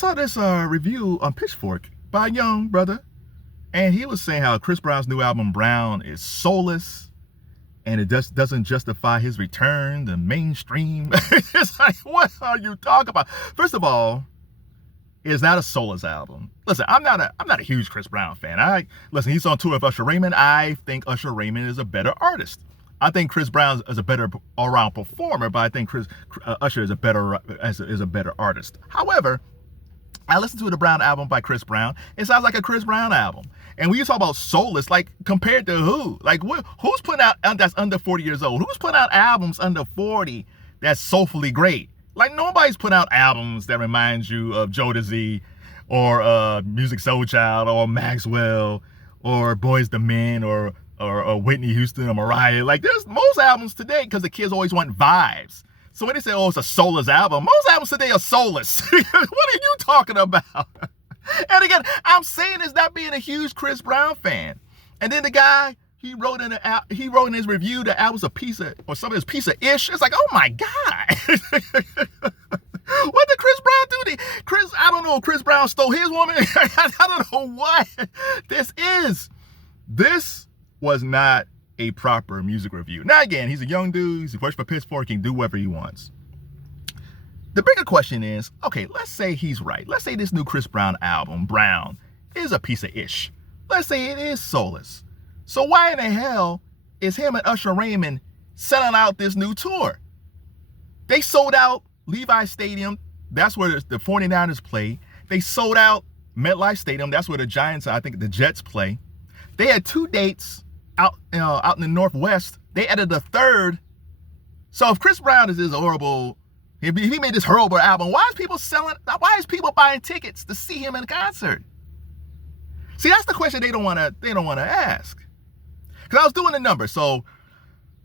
saw this review on Pitchfork by a young brother, and he was saying how Chris Brown's new album Brown is soulless, and it just doesn't justify his return to mainstream. It's like, what are you talking about? First of all, it's not a soulless album. Listen, I'm not a huge Chris Brown fan. Listen, he's on tour with Usher Raymond. I think Usher Raymond is a better artist. I think Chris Brown is a better all-around performer, but I think Usher is a better artist. However, I listened to the Brown album by Chris Brown. It sounds like a Chris Brown album. And when you talk about soulless, like compared to who? Like who's putting out that's under 40 years old? Who's putting out albums under 40 that's soulfully great? Like nobody's putting out albums that reminds you of Jodeci or Music Soul Child or Maxwell or Boyz II Men or Whitney Houston or Mariah. Like there's most albums today, because the kids always want vibes. So when they say, oh, it's a soulless album, most albums today are soulless. What are you talking about? And again, I'm saying this not being a huge Chris Brown fan. And then the guy, he wrote in his review that album's a piece of, or some of his piece of ish. It's like, oh my God. What did Chris Brown do? I don't know, Chris Brown stole his woman. I don't know what this is. This was not a proper music review. Now again, he's a young dude, he works for Pitchfork, he can do whatever he wants. The bigger question is, okay, let's say he's right. Let's say this new Chris Brown album, Brown, is a piece of ish. Let's say it is soulless. So why in the hell is him and Usher Raymond selling out this new tour? They sold out Levi Stadium. That's where the 49ers play. They sold out MetLife Stadium. That's where the Giants, I think the Jets play. They had 2 dates out in the Northwest. They added a third. So if Chris Brown is this horrible, if he made this horrible album, why is people buying tickets to see him in concert? See, that's the question they don't want to ask. Because I was doing the numbers. So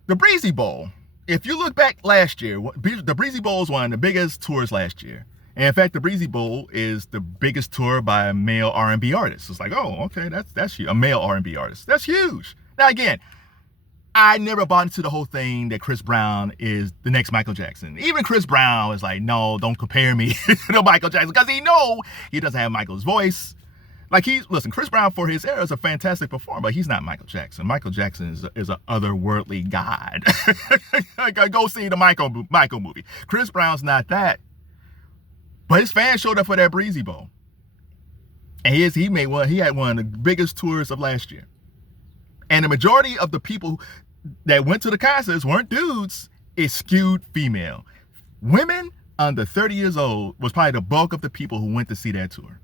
the Breezy Bowl, if you look back last year, the Breezy Bowl was one of the biggest tours last year. And in fact, the Breezy Bowl is the biggest tour by a male R&B artist. It's like, oh, okay, that's a male R&B artist. That's huge. Now again, I never bought into the whole thing that Chris Brown is the next Michael Jackson. Even Chris Brown is like, no, don't compare me to Michael Jackson, because he doesn't have Michael's voice. Like listen, Chris Brown for his era is a fantastic performer, but he's not Michael Jackson. Michael Jackson is an otherworldly god. Go see the Michael movie. Chris Brown's not that. But his fans showed up for that Breezy Bowl. And he had one of the biggest tours of last year. And the majority of the people that went to the concerts weren't dudes, it's skewed female. Women under 30 years old was probably the bulk of the people who went to see that tour.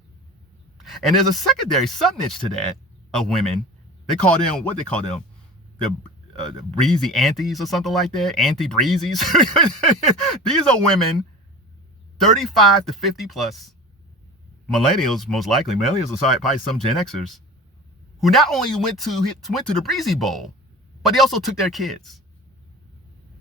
And there's a secondary sub-niche to that of women. They call them, the Breezy Aunties or something like that, Anti-Breezys. These are women 35 to 50 plus, millennials most likely. Millennials are probably some Gen Xers, who not only went to the Breezy Bowl, but they also took their kids.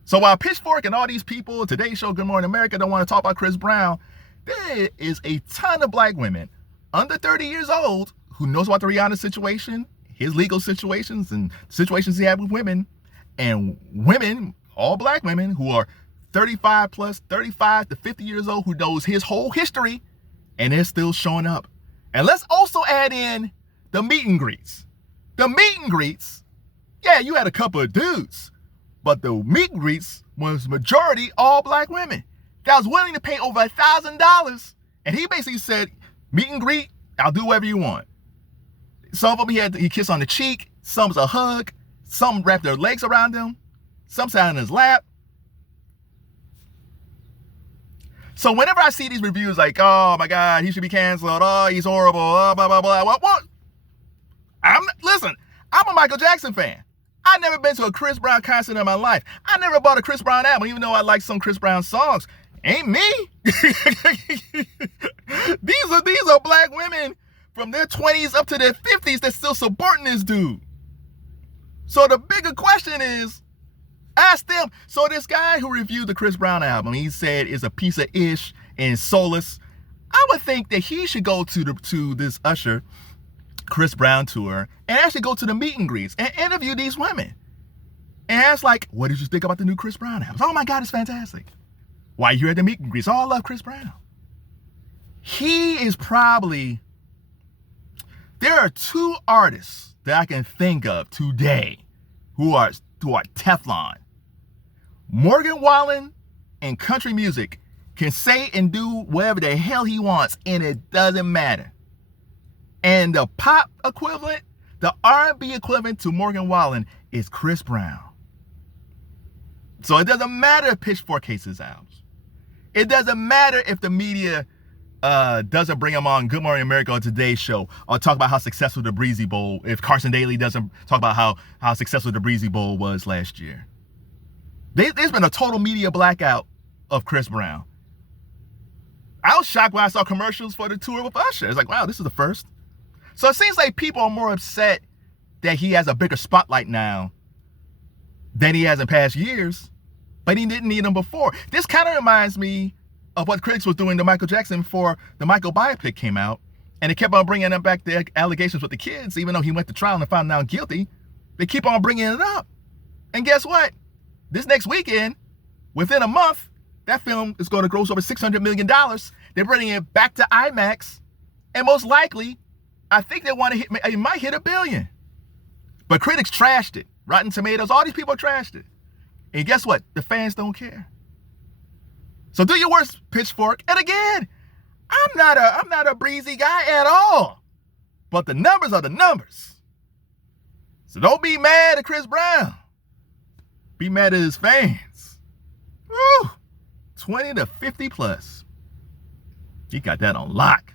So while Pitchfork and all these people, Today's Show, Good Morning America, don't want to talk about Chris Brown, there is a ton of black women under 30 years old who knows about the Rihanna situation, his legal situations, and situations he had with women, and women, all black women who are 35 plus, 35 to 50 years old, who knows his whole history, and they're still showing up. And let's also add in the meet and greets. The meet and greets, yeah, you had a couple of dudes, but the meet and greets was majority all black women that was willing to pay over $1,000. And he basically said, meet and greet, I'll do whatever you want. Some of them he kissed on the cheek, some was a hug, some wrapped their legs around him, some sat on his lap. So whenever I see these reviews like, oh my God, he should be canceled, oh, he's horrible, oh, blah, blah, blah, what? Listen, I'm a Michael Jackson fan. I've never been to a Chris Brown concert in my life. I never bought a Chris Brown album, even though I like some Chris Brown songs. Ain't me. These are black women from their 20s up to their 50s that's still supporting this dude. So the bigger question is, ask them. So this guy who reviewed the Chris Brown album, he said it's a piece of ish and soulless. I would think that he should go to this Usher Chris Brown tour and actually go to the meet and greets and interview these women. And ask like, what did you think about the new Chris Brown album? Oh my God, it's fantastic. Why you at the meet and greets? Oh, I love Chris Brown. he is probably, there are two artists that I can think of today who are Teflon. Morgan Wallen in country music can say and do whatever the hell he wants, and it doesn't matter. And the pop equivalent, the R&B equivalent to Morgan Wallen is Chris Brown. So it doesn't matter if Pitchfork hates his albums. It doesn't matter if the media doesn't bring him on Good Morning America or Today's Show, or talk about how successful the Breezy Bowl, if Carson Daly doesn't talk about how successful the Breezy Bowl was last year. There's been a total media blackout of Chris Brown. I was shocked when I saw commercials for the tour with Usher. It's like, wow, this is the first. So it seems like people are more upset that he has a bigger spotlight now than he has in past years, but he didn't need him before. This kind of reminds me of what critics was doing to Michael Jackson before the Michael biopic came out, and they kept on bringing him back the allegations with the kids, even though he went to trial and found out guilty. They keep on bringing it up. And guess what? This next weekend, within a month, that film is going to gross over $600 million. They're bringing it back to IMAX, and most likely, I think they want to hit, it might hit $1 billion. But critics trashed it. Rotten Tomatoes, all these people trashed it. And guess what? The fans don't care. So do your worst, Pitchfork. And again, I'm not a Breezy guy at all. But the numbers are the numbers. So don't be mad at Chris Brown. Be mad at his fans. Woo! 20 to 50 plus. He got that on lock.